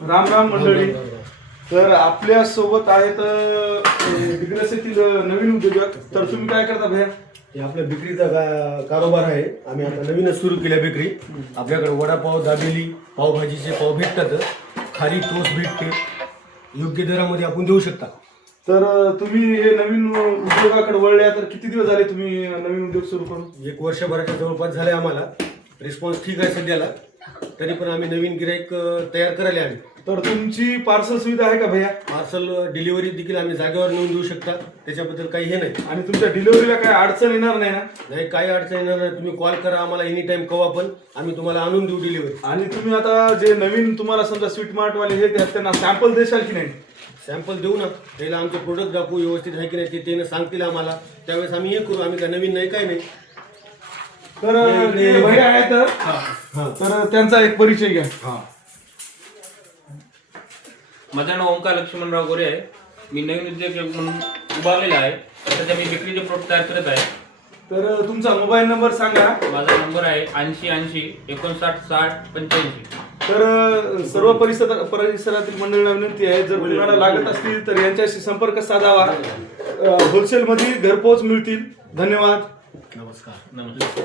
राम राम मंडळी. तर आपल्या सोबत आहेत दिग्रस येथील नवीन उद्योजक. तर तुम्ही काय करता भैया? हे आपल्या बेकरीचा कारोबार आहे. आम्ही आता नवीनच सुरू केल्या बेकरी. आपल्याकडे वडापाव, दाबेली, पावभाजीचे पाव भेटतात, खारी टोस्ट भेटते, योग्य दरामध्ये आपण देऊ शकता. तर तुम्ही हे नवीन उद्योगाकडे वळल्या तर किती दिवस झाले तुम्ही नवीन उद्योग सुरू करून? 1 वर्षभराच्या जवळपास झाले. आम्हाला रिस्पॉन्स ठीक आहे सध्याला, तरी पण आम्ही नवीन गिराईक तयार करायला आम्ही. तर तुमची पार्सल सुविधा आहे का भैया? पार्सल डिलिव्हरी देखील आम्ही जागेवर नेऊन देऊ शकता, त्याच्याबद्दल काही हे नाही. आणि तुमच्या डिलिव्हरीला काही अडचण येणार नाही ना? नाही, काही अडचण येणार नाही. तुम्ही कॉल करा आम्हाला एनी टाइम, कवा पण आम्ही तुम्हाला आणून देऊ डिलिव्हरी. आणि तुम्ही आता जे नवीन तुम्हाला समजा स्वीट मार्ट वाले हे त्यांना सॅम्पल देशाल की नाही? सॅम्पल देऊ ना, त्याला आमचे प्रोडक्ट दाखवू व्यवस्थित आहे की नाही ते सांगतील आम्हाला, त्यावेळेस आम्ही हे करू. आम्ही काय नवीन नाही, काय नाही. तर जे भैया आहेत तर त्यांचा एक परिचय घ्या. माझं नाव ओंकार लक्ष्मणराव गोरे आहे. मी नवीन उद्योग म्हणून उभारलेला आहे. सध्या मी बेकरीचे प्रोडक्ट तयार करत आहे. तर तुमचा मोबाईल नंबर सांगा. माझा नंबर आहे 8080 59 60 85. तर सर्व परिसरातील मंडळींना विनंती आहे, जर कुणाला लागत असतील तर यांच्याशी संपर्क साधावा. होलसेलमध्ये घरपोच मिळतील. धन्यवाद. नमस्कार. नमस्कार.